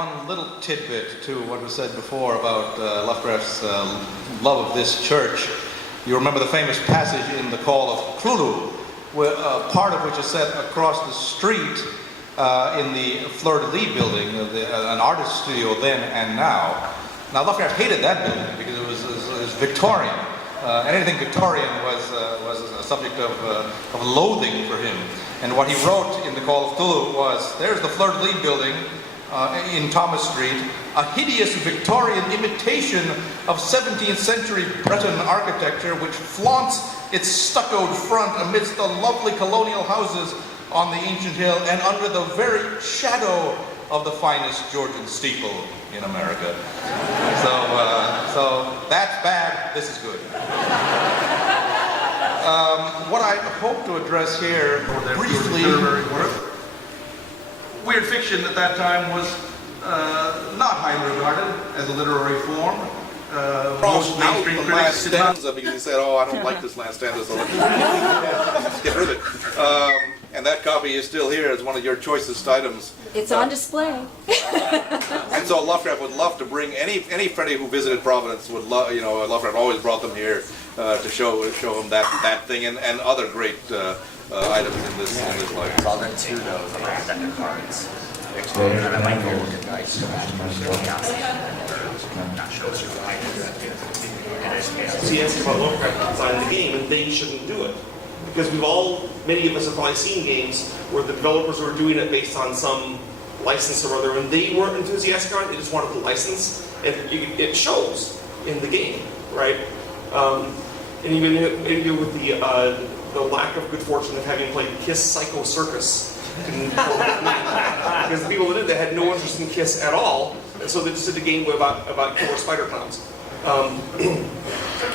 one little tidbit to what was said before about Lovecraft's love of this church. You remember the famous passage in The Call of Cthulhu, where, part of which is set across the street in the Fleur-de-Lis building, an artist studio then and now. Now, Lovecraft hated that building because it was Victorian. And anything Victorian was a subject of loathing for him. And what he wrote in The Call of Cthulhu was, there's the Fleur-de-Lis building in Thomas Street, a hideous Victorian imitation of 17th century Breton architecture which flaunts its stuccoed front amidst the lovely colonial houses on the ancient hill and under the very shadow of the finest Georgian steeple in America. So that's bad, this is good. What I hope to address here briefly, weird fiction at that time was not highly regarded as a literary form. Most mainstream critics did not. Because he said, "Oh, I don't like this last stanza, so let's get rid of it." And that copy is still here as one of your choicest items. It's on display. And so Lovecraft would love to bring any friend who visited Providence would love, Lovecraft always brought them here to show him that thing and other great items in this life. So I'll run two of those on my deck of cards. And I might go look at dice. Not sure what's So you asked about Lovecraft designing the game, and they shouldn't do it. Because many of us have probably seen games where the developers were doing it based on some license or other, and they weren't enthusiastic on it, they just wanted the license, and it shows in the game, right? And even with the lack of good fortune of having played Kiss Psycho Circus, because the people that did that had no interest in Kiss at all, and so they just did a game about killer spider clowns.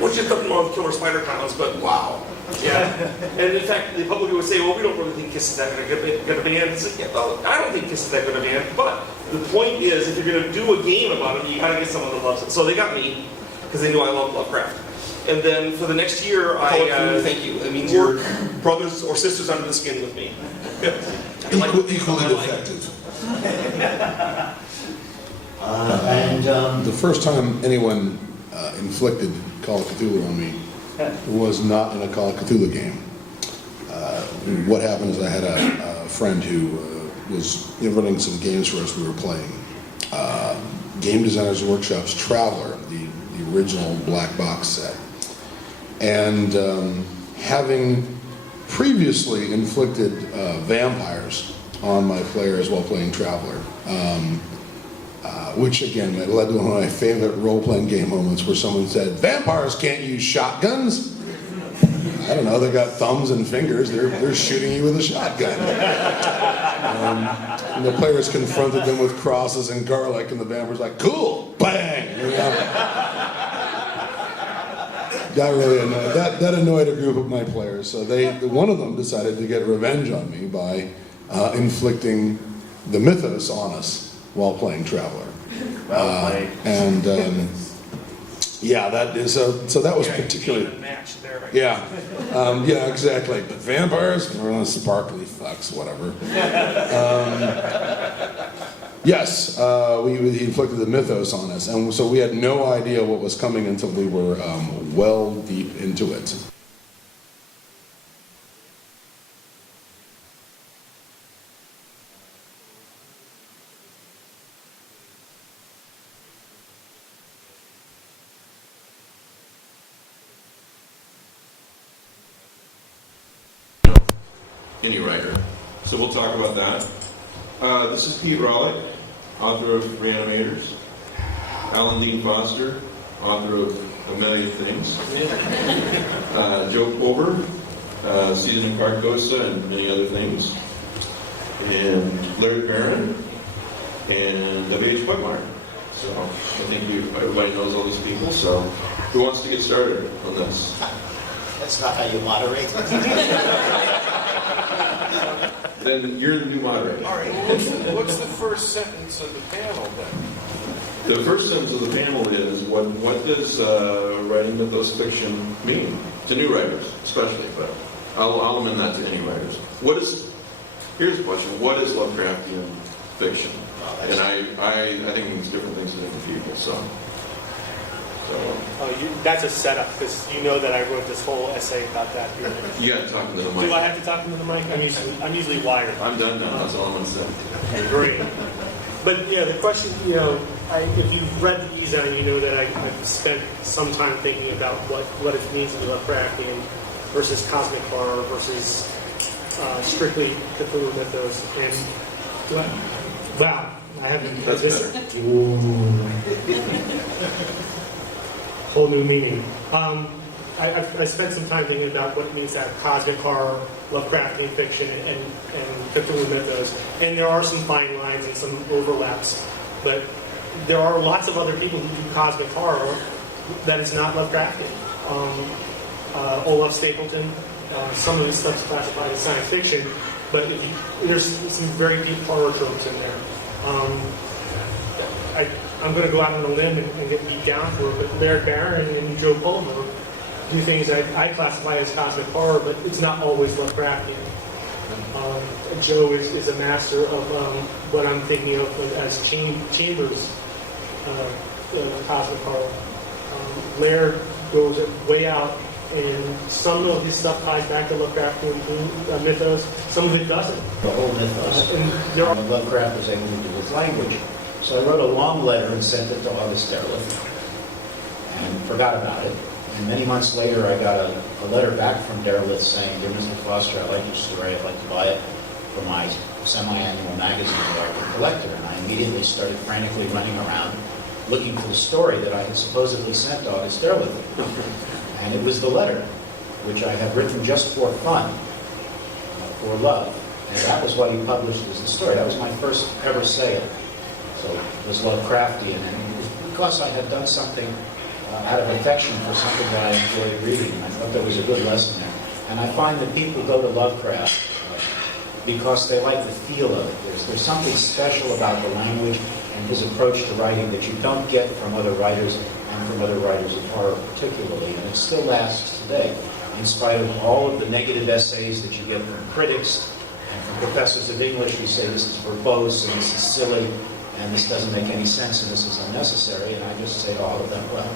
Which is nothing wrong with killer spider clowns, but wow. Yeah, and in fact, the public would say, well, we don't really think Kiss is that good a band. And say, yeah, well, I don't think Kiss is that good a band, but the point is, if you're going to do a game about them, you got to get someone that loves it. So they got me, because they knew I loved Lovecraft. And then for the next year, thank you. It means you're brothers or sisters under the skin with me. Equally effective. The first time anyone inflicted Call of Cthulhu on me was not in a Call of Cthulhu game. What happened is I had a friend who was running some games for us we were playing. Game Designers Workshop's Traveler, the original black box set. And having previously inflicted vampires on my players while playing Traveler, which again led to one of my favorite role-playing game moments where someone said, "Vampires can't use shotguns." I don't know, they got thumbs and fingers, they're shooting you with a shotgun. And the players confronted them with crosses and garlic, and the vampires like, "Cool, bang!" Got really annoyed. That annoyed a group of my players, so one of them decided to get revenge on me by inflicting the mythos on us while playing Traveler. Yeah, that is so that was particularly yeah, exactly. But vampires, sparkly fucks, whatever. Yes, he inflicted the mythos on us, and so we had no idea what was coming until we were well deep into it. Indie writer. So we'll talk about that. This is Pete Rawley, author of Reanimators. Alan Dean Foster, author of A Million Things. Joe Colbert, Season of Carcosa and many other things. And Larry Barron, and W.H. Pugmire. So I think everybody knows all these people, so who wants to get started on this? That's not how you moderate. Then you're the new moderator. All right, what's the first sentence of the panel then? The first sentence of the panel is, what does writing mythos fiction mean? To new writers, especially, but I'll amend that to any writers. Here's the question, what is Lovecraftian fiction. And I think it means different things to different people, so. That's a setup, because you know that I wrote this whole essay about that here. You got to talk into the mic. Do I have to talk into the mic? I'm usually wired. I'm done now, that's all I'm going to say. Great. But yeah, the question, if you've read the design, you know that I've spent some time thinking about what it means to be Lovecraftian versus cosmic horror versus strictly Cthulhu mythos. And wow, I haven't. That's better. Whole new meaning. I spent some time thinking about what it means to have cosmic horror, Lovecraftian fiction, and Cthulhu mythos. And there are some fine lines and some overlaps. But there are lots of other people who do cosmic horror that is not Lovecraftian. Olaf Stapleton, some of his stuff's classified as science fiction, but there's some very deep horror tropes in there. I'm going to go out on a limb and get beat down for it, but Laird Barron and Joe Pulver do things that I classify as cosmic horror, but it's not always Lovecraftian. Joe is a master of what I'm thinking of as Chambers cosmic horror. Laird goes way out, and some of his stuff ties back to Lovecraftian mythos, some of it doesn't. The whole mythos. Lovecraft was able to do his language. So I wrote a long letter and sent it to August Derleth and forgot about it. And many months later, I got a letter back from Derleth saying, "Dear Mr. Foster, I like your story. I'd like to buy it for my semi-annual magazine that I'm a collector." And I immediately started frantically running around looking for the story that I had supposedly sent to August Derleth. And it was the letter, which I had written just for fun, for love. And that was what he published as the story. That was my first ever sale. So it was Lovecraftian, and it was because I had done something out of affection for something that I enjoyed reading. I thought there was a good lesson there. And I find that people go to Lovecraft because they like the feel of it. There's something special about the language and his approach to writing that you don't get from other writers, and from other writers of horror particularly. And it still lasts today, in spite of all of the negative essays that you get from critics and from professors of English who say this is verbose and this is silly, and this doesn't make any sense, and this is unnecessary. And I just say to all of them, well,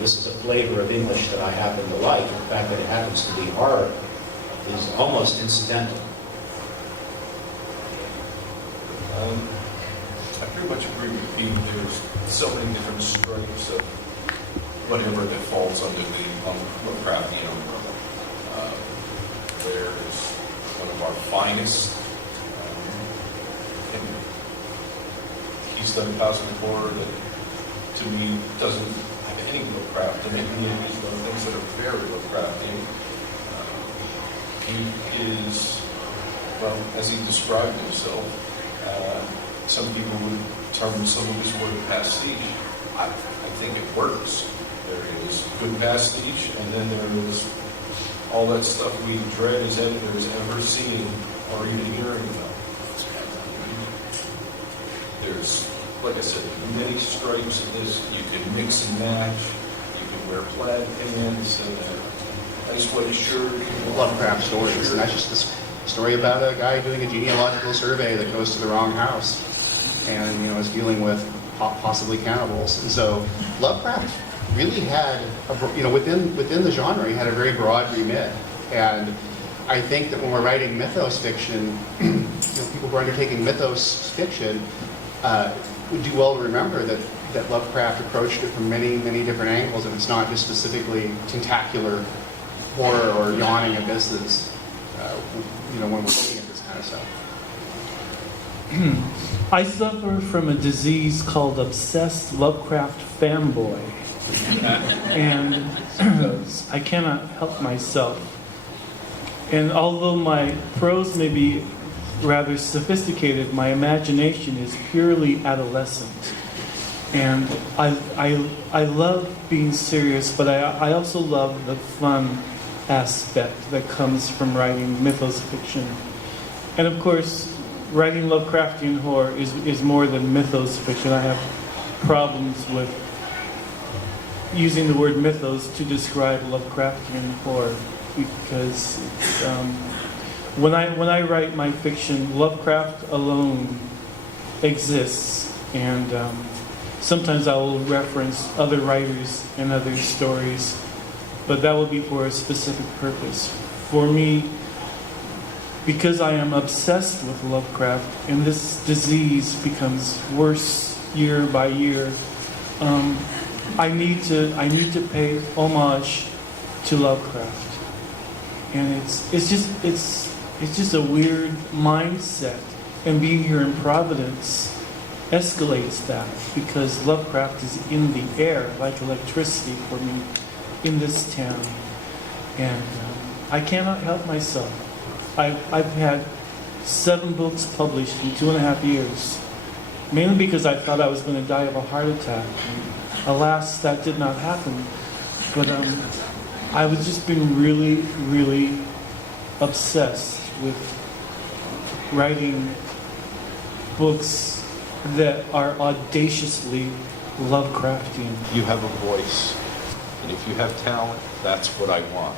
this is a flavor of English that I happen to like. The fact that it happens to be horror is almost incidental. I pretty much agree with Pete. There's so many different stripes of whatever that falls under the Lovecraftian umbrella. There's one of our finest. He's done cosmic horror that, to me, doesn't have any Lovecraft. To me, he's done things that are very Lovecraftian. He is, well, as he described himself, some people would term some of his work pastiche. I think it works. There is good pastiche, and then there is all that stuff we dread as editors ever seeing or even hearing about. There's, like I said, many stripes of this. You can mix and match. You can wear plaid pants and a nice white shirt. Lovecraft stories, and that's just a story about a guy doing a genealogical survey that goes to the wrong house, and is dealing with possibly cannibals. And so Lovecraft really had, within the genre, he had a very broad remit. And I think that when we're writing mythos fiction, people who are undertaking mythos fiction would do well to remember that Lovecraft approached it from many, many different angles, and it's not just specifically tentacular horror or yawning abysses. When we're looking at this kind of stuff. I suffer from a disease called obsessed Lovecraft fanboy, and I cannot help myself. And although my prose may be rather sophisticated, my imagination is purely adolescent. And I love being serious, but I also love the fun aspect that comes from writing mythos fiction. And of course, writing Lovecraftian horror is more than mythos fiction. I have problems with using the word mythos to describe Lovecraftian horror because when I write my fiction, Lovecraft alone exists, and sometimes I will reference other writers and other stories, but that will be for a specific purpose. For me, because I am obsessed with Lovecraft, and this disease becomes worse year by year, I need to pay homage to Lovecraft, and it's just a weird mindset. And being here in Providence escalates that, because Lovecraft is in the air like electricity for me in this town, and I cannot help myself. I've had 7 books published in 2.5 years, mainly because I thought I was going to die of a heart attack. And alas, that did not happen. But I've just been really, really obsessed with writing books that are audaciously Lovecraftian. You have a voice, and if you have talent, that's what I want.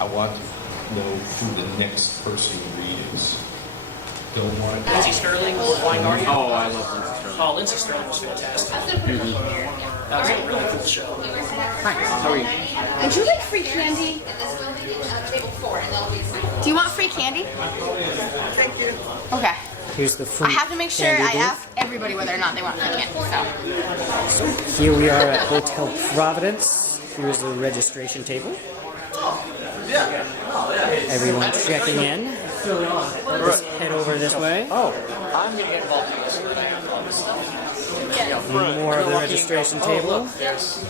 I want to know who the next person reads. Don't want to... Lindsay Sterling, Flying Guardian. Oh, I love Lindsay Sterling. Oh, Lindsay Sterling was fantastic. That was a really cool show. Hi, how are you? Would you like free candy? Do you want free candy? Thank you. Okay. Here's the free I have to make sure candy I booth. ask everybody whether or not they want free candy. So here we are at Hotel Providence. Here's the registration table. Everyone checking in. Let's head over this way. Oh, I'm going to get involved in this. More of the registration table. There's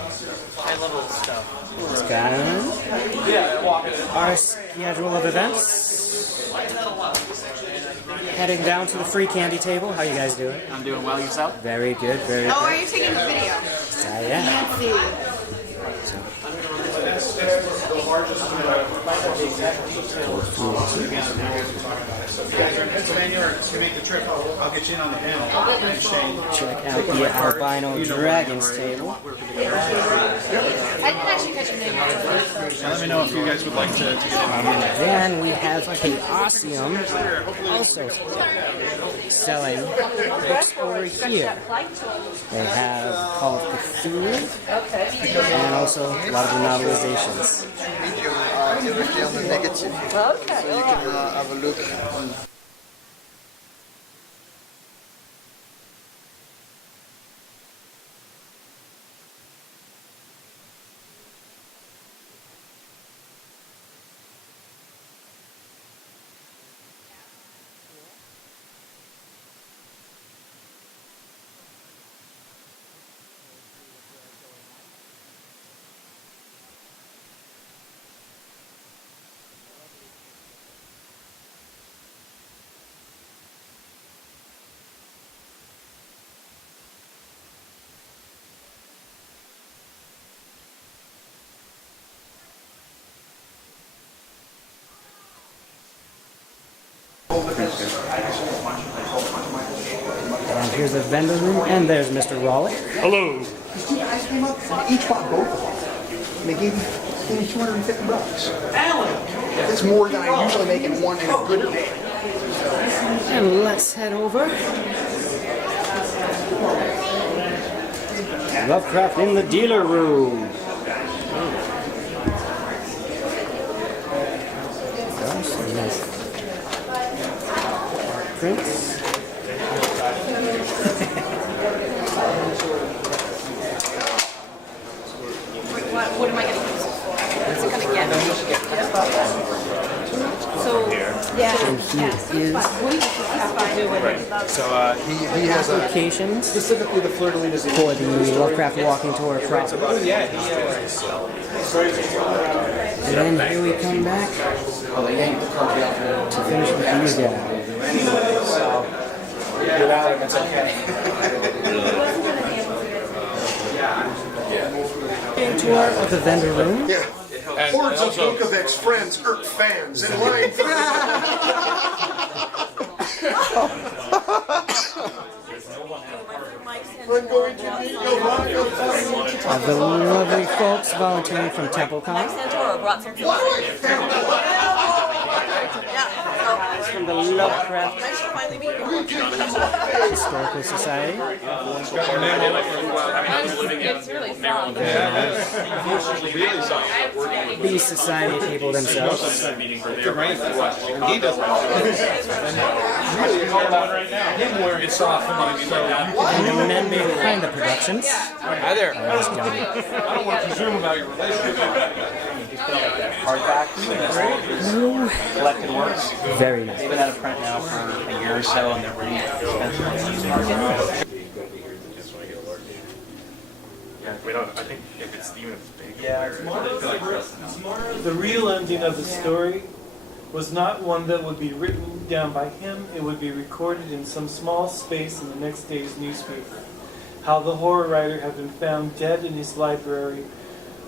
high-level stuff. It's got our schedule of events. Heading down to the free candy table. How you guys doing? I'm doing well. Yourself? Very good, very good. Oh, are you taking a video? I am. Fancy. Check out the albino dragons table. I didn't actually catch your name. Let me know if you guys would like to get in. And then we have Chaosium also selling books over here. They have Call of Cthulhu and also a lot of the novelizations. Directly on the negative, so you can have a look. And here's the vendor room, and there's Mr. Rollick. Hello. These 2 guys came up and each bought both of them. And they gave me $250. That's more than I usually make in one in a good day. And let's head over. Lovecraft in the dealer room. Oh, some nice prints. What am I going to use it for? What's it going to get? So, yeah. What do you have to do with it? So he has Applications specifically the fleur-de-lis disease. for the Lovecraft Walking Tour property. Oh yeah, he is. And then here we come back to finish with these guys. So without him, it's okay. Tour of the vendor room. Yeah. Hordes of Vukovic's friends, fans, in line. I'm going to meet The lovely folks volunteering from TempleCon. Brought some from the Lovecraft Historical Society. It's really fun. The Society people themselves. And the men behind the productions. Hi there. I don't want to presume about your relationship. Hardbacks, collected works. Very nice. They've been out of print now for a year or so, and they're really expensive. Yeah, we don't. I think if it's even big. Yeah, the real ending of the story was not one that would be written down by him. It would be recorded in some small space in the next day's newspaper. How the horror writer had been found dead in his library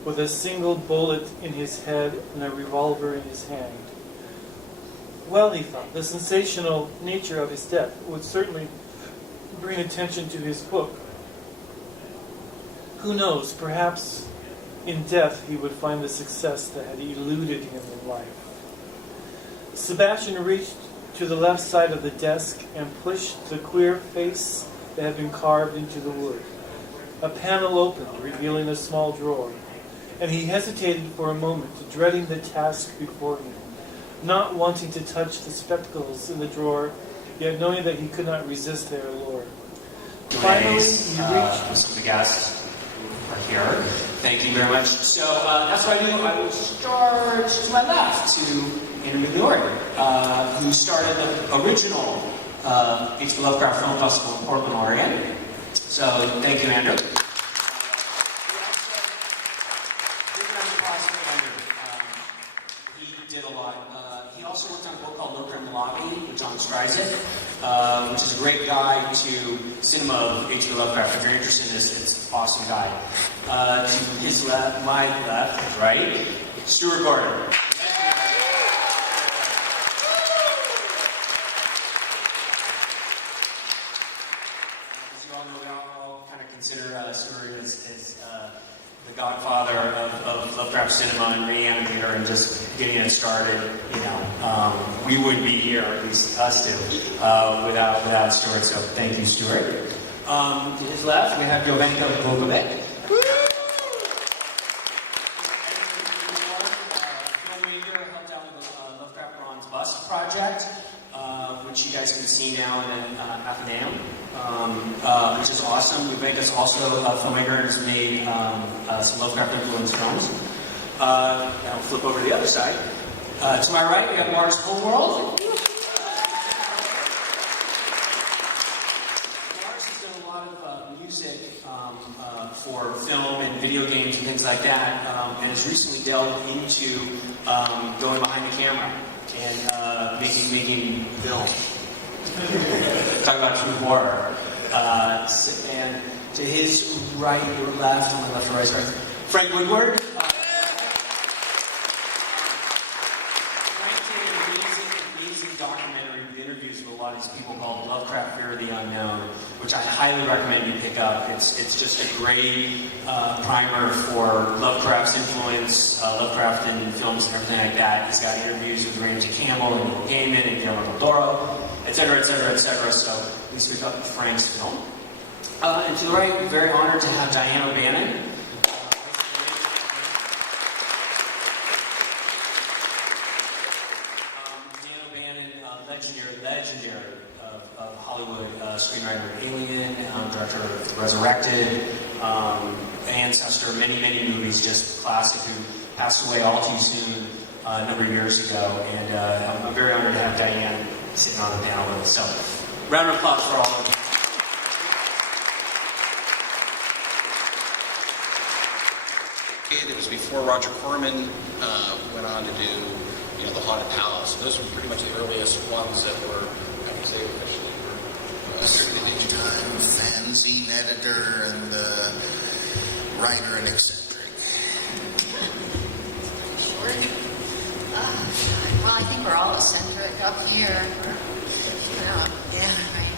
with a single bullet in his head and a revolver in his hand. Well, he thought, the sensational nature of his death would certainly bring attention to his book. Who knows, perhaps in death he would find the success that had eluded him in life. Sebastian reached to the left side of the desk and pushed the queer face that had been carved into the wood. A panel opened, revealing a small drawer, and he hesitated for a moment, dreading the task before him, not wanting to touch the spectacles in the drawer, yet knowing that he could not resist their allure. Finally, he reached... Some of the guests are here. Thank you very much. So that's what I do. I will start to my left to Andrew Lloyd, who started the original H.P. Lovecraft Film Festival in Portland, Oregon. So thank you, Andrew. He did a lot. He also worked on a book called NecronomiCON with John Streisand, which is a great guide to cinema of H.P. Lovecraft. If you're interested in this, it's an awesome guide. To his left, my left, right, Stuart Gordon. Consider Stuart as the godfather of Lovecraft cinema and reanimator and just getting it started. You know, we wouldn't be here, at least us two, without Stuart. So thank you, Stuart. To his left, we have Jovanka Bogovic. Filmmaker helped out with the Lovecraft Bronze Bust project, which you guys can see now in Athenaeum. Which is awesome. Jovanka's also a filmmaker and has made some Lovecraft-influenced films. I'll flip over to the other side. To my right, we have Lars Homeworld. Lars has done a lot of music for film and video games and things like that, and has recently delved into going behind the camera and making film. Talk about true horror. And to his right or left, on my left or right, sorry, Frank Woodward. Frank did an amazing documentary with interviews with a lot of these people called Lovecraft Fear of the Unknown, which I highly recommend you pick up. It's just a great primer for Lovecraft's influence, Lovecraft in films and everything like that. He's got interviews with Ramsey Campbell and Neil Gaiman and Guillermo del Toro, etc., etc., etc. So we switch up Frank's film. And to the right, we're very honored to have Diane O'Bannon. Diane O'Bannon, legendary of Hollywood screenwriter of Alien, director of Resurrected, Ancestor, many movies, just classic, who passed away all too soon a number of years ago. And I'm very honored to have Diane sitting on the panel with us. So, round of applause for all of you. It was before Roger Corman went on to do, the Haunted Palace. Those were pretty much the earliest ones that were, I would say, officially the big-time fanzine editor and writer and eccentric. Well, I think we're all eccentric up here. Yeah, right.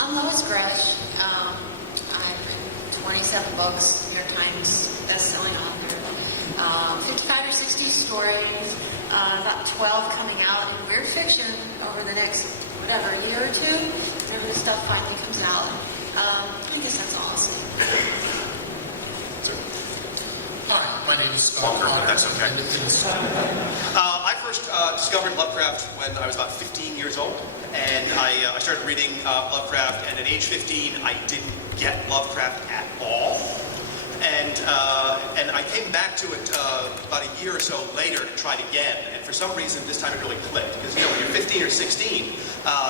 I'm Lois Gresh. I've written 27 books, New York Times best-selling author. 55 or 60 stories. about 12 coming out in weird fiction over the next, whatever, year or two, whenever this stuff finally comes out. I guess that's awesome. Hi, my name is Scott. That's okay. I first discovered Lovecraft when I was about 15 years old, and I started reading Lovecraft, and at age 15 I didn't get Lovecraft at all. And I came back to it about a year or so later and tried again, and for some reason this time it really clicked, because when you're 15 or 16,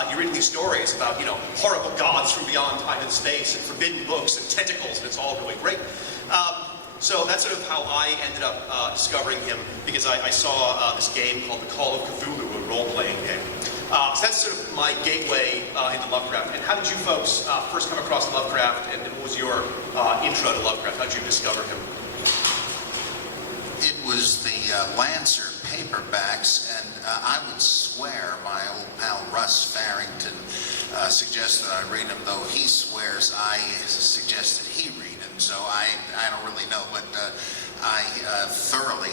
you're reading these stories about horrible gods from beyond time and space, and forbidden books and tentacles, and it's all really great. So that's sort of how I ended up discovering him, because I saw this game called The Call of Cthulhu, a role-playing game. So that's sort of my gateway into Lovecraft. And how did you folks first come across Lovecraft, and what was your intro to Lovecraft? How did you discover him? It was the Lancer paperbacks, and I would swear my old pal Russ Farrington suggested I read them, though he swears I suggested he read them, so I don't really know, but I thoroughly